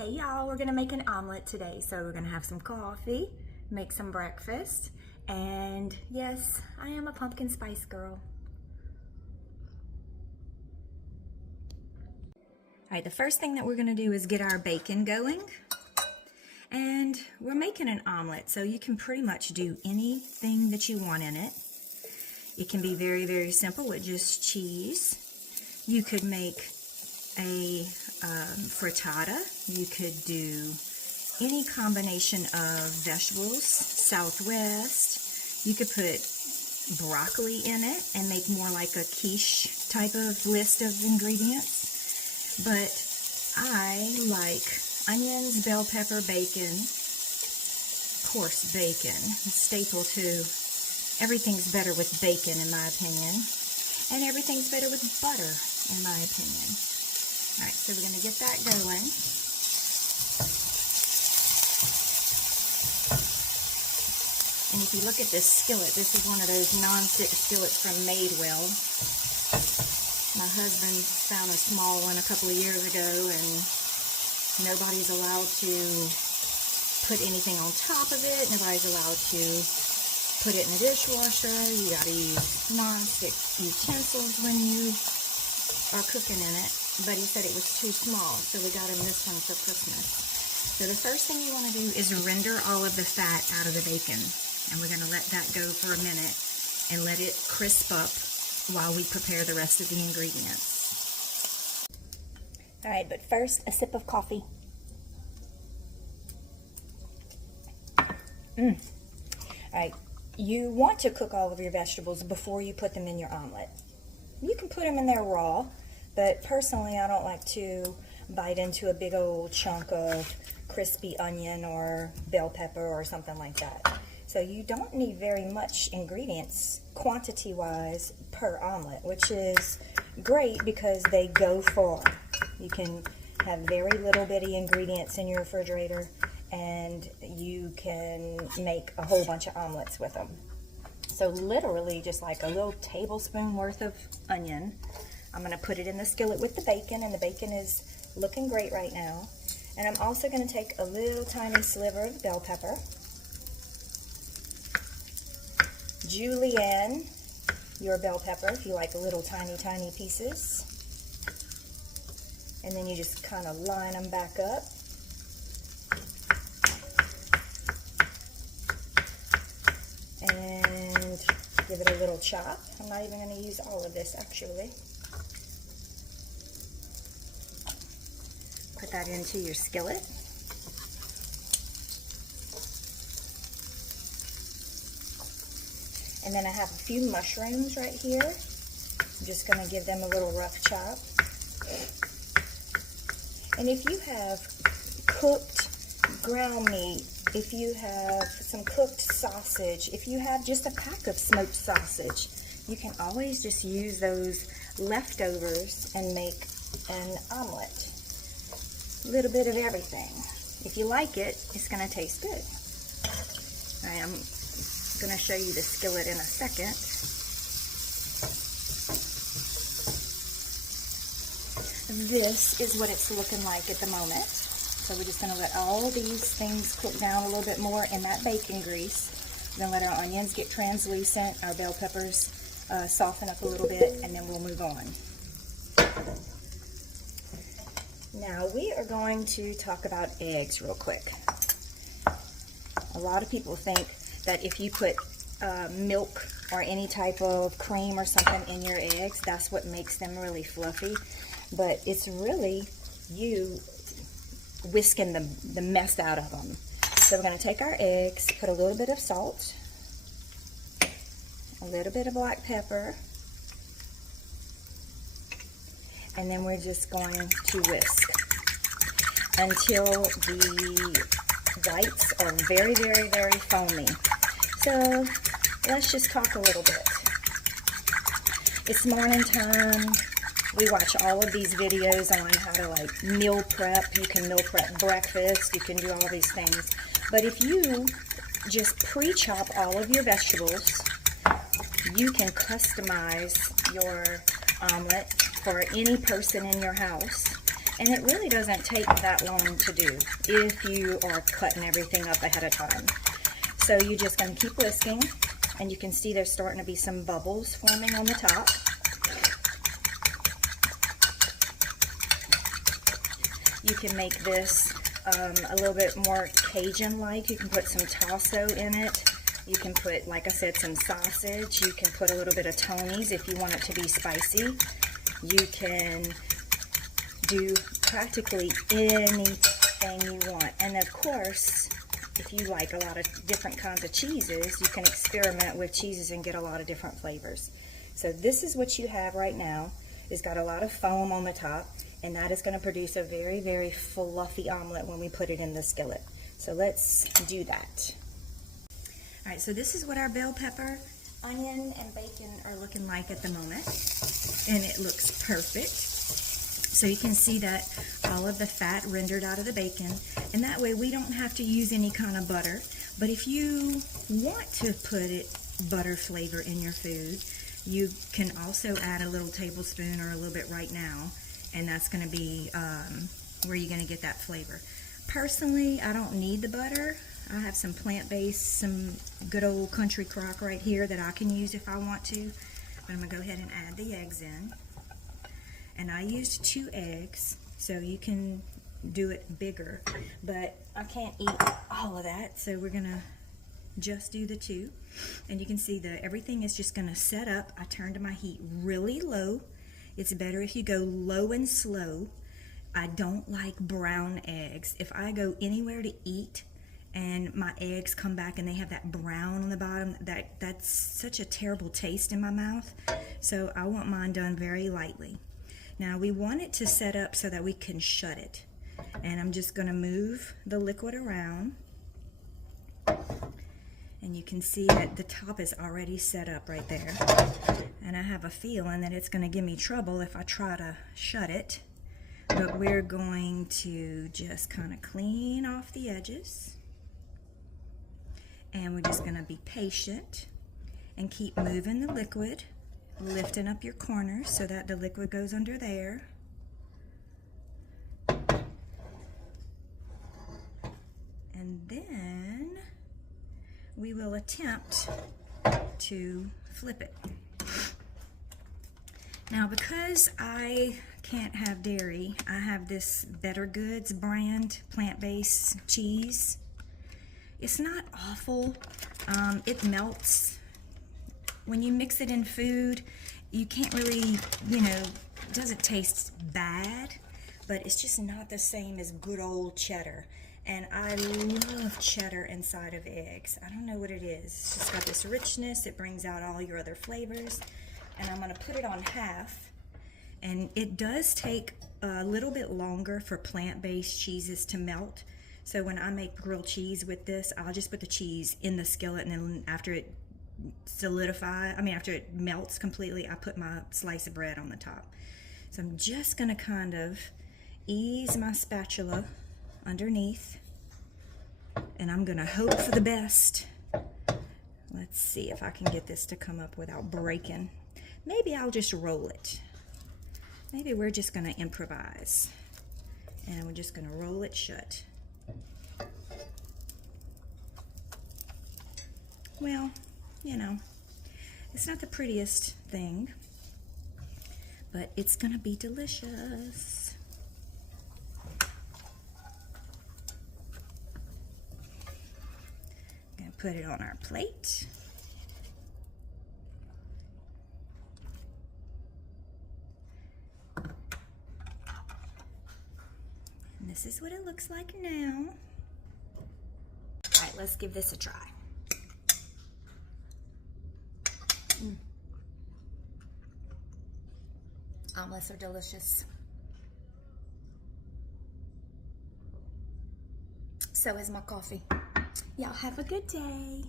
Hey y'all, we're gonna make an omelet today. So we're gonna have some coffee, make some breakfast, and yes, I am a pumpkin spice girl. All right, the first thing that we're gonna do is get our bacon going. And we're making an omelet, so you can pretty much do anything that you want in it. It can be very, very simple with just cheese. You could make a frittata. You could do any combination of vegetables, Southwest. You could put broccoli in it and make more like a quiche type of list of ingredients. But I like onions, bell pepper, bacon, coarse bacon. A staple to everything's better with bacon in my opinion. And everything's better with butter in my opinion. Alright, so we're going to get that going. And if you look at this skillet, this is one of those non-stick skillets from Madewell. My husband found a small one a couple of years ago, and nobody's allowed to put anything on top of it. Nobody's allowed to put it in the dishwasher. You got to use non-stick utensils when you are cooking in it. But he said it was too small, so we got him this one for Christmas. So the first thing you want to do is render all of the fat out of the bacon. And we're going to let that go for a minute and let it crisp up while we prepare the rest of the ingredients. Alright, but first, a sip of coffee. Alright, you want to cook all of your vegetables before you put them in your omelet. You can put them in there raw, but personally I don't like to bite into a big old chunk of crispy onion or bell pepper or something like that. So you don't need very much ingredients quantity-wise per omelet, which is great because they go far. You can have very little bitty ingredients in your refrigerator and you can make a whole bunch of omelets with them. So literally just like a little tablespoon worth of onion. I'm going to put it in the skillet with the bacon, and the bacon is looking great right now. And I'm also going to take a little tiny sliver of bell pepper. Julienne your bell pepper if you like little tiny pieces. And then you just kind of line them back up. And give it a little chop. I'm not even going to use all of this actually. Put that into your skillet. And then I have a few mushrooms right here. I'm just going to give them a little rough chop. And if you have cooked ground meat, if you have some cooked sausage, if you have just a pack of smoked sausage, you can always just use those leftovers and make an omelet. A little bit of everything. If you like it, it's going to taste good. I am going to show you the skillet in a second. This is what it's looking like at the moment. So we're just going to let all these things cook down a little bit more in that bacon grease. Then let our onions get translucent, our bell peppers soften up a little bit, and then we'll move on. Now we are going to talk about eggs real quick. A lot of people think that if you put milk or any type of cream or something in your eggs, that's what makes them really fluffy. But it's really you whisking the mess out of them. So we're going to take our eggs, put a little bit of salt, a little bit of black pepper, and then we're just going to whisk until the whites are very, very, very foamy. So let's just talk a little bit. It's morning time. We watch all of these videos on how to like meal prep. You can meal prep breakfast. You can do all these things. But if you just pre-chop all of your vegetables, you can customize your omelet for any person in your house. And it really doesn't take that long to do if you are cutting everything up ahead of time. So you're just going to keep whisking, and you can see there's starting to be some bubbles forming on the top. You can make this a little bit more Cajun-like. You can put some tasso in it. You can put, like I said, some sausage. You can put a little bit of Tony's if you want it to be spicy. You can do practically anything you want. And of course, if you like a lot of different kinds of cheeses, you can experiment with cheeses and get a lot of different flavors. So this is what you have right now. It's got a lot of foam on the top, and that is going to produce a very, very fluffy omelet when we put it in the skillet. So let's do that. All right, so this is what our bell pepper, onion, and bacon are looking like at the moment, and it looks perfect. So you can see that all of the fat rendered out of the bacon, and that way we don't have to use any kind of butter. But if you want to put butter flavor in your food, you can also add a little tablespoon or a little bit right now, and that's going to be where you're going to get that flavor. Personally, I don't need the butter. I have some plant-based, some good old country crock right here that I can use if I want to. But I'm going to go ahead and add the eggs in. And I used 2 eggs, so you can do it bigger. But I can't eat all of that, so we're going to just do the 2. And you can see that everything is just going to set up. I turned my heat really low. It's better if you go low and slow. I don't like brown eggs. If I go anywhere to eat and my eggs come back and they have that brown on the bottom, that's such a terrible taste in my mouth. So I want mine done very lightly. Now we want it to set up so that we can shut it. And I'm just going to move the liquid around. And you can see that the top is already set up right there. And I have a feeling that it's going to give me trouble if I try to shut it. But we're going to just kind of clean off the edges. And we're just going to be patient and keep moving the liquid, lifting up your corners so that the liquid goes under there. And then we will attempt to flip it. Now, because I can't have dairy, I have this Better Goods brand plant-based cheese. It's not awful. It melts. When you mix it in food, you can't really, it doesn't taste bad, but it's just not the same as good old cheddar. And I love cheddar inside of eggs. I don't know what it is. It's just got this richness. It brings out all your other flavors. And I'm going to put it on half. And it does take a little bit longer for plant-based cheeses to melt. So when I make grilled cheese with this, I'll just put the cheese in the skillet, and then after it after it melts completely, I put my slice of bread on the top. So I'm just going to kind of ease my spatula underneath, and I'm going to hope for the best. Let's see if I can get this to come up without breaking. Maybe I'll just roll it. Maybe we're just going to improvise, and we're just going to roll it shut. Well, it's not the prettiest thing, but it's going to be delicious. I'm going to put it on our plate. And this is what it looks like now. All right, let's give this a try. Omelets are delicious. So is my coffee. Y'all have a good day.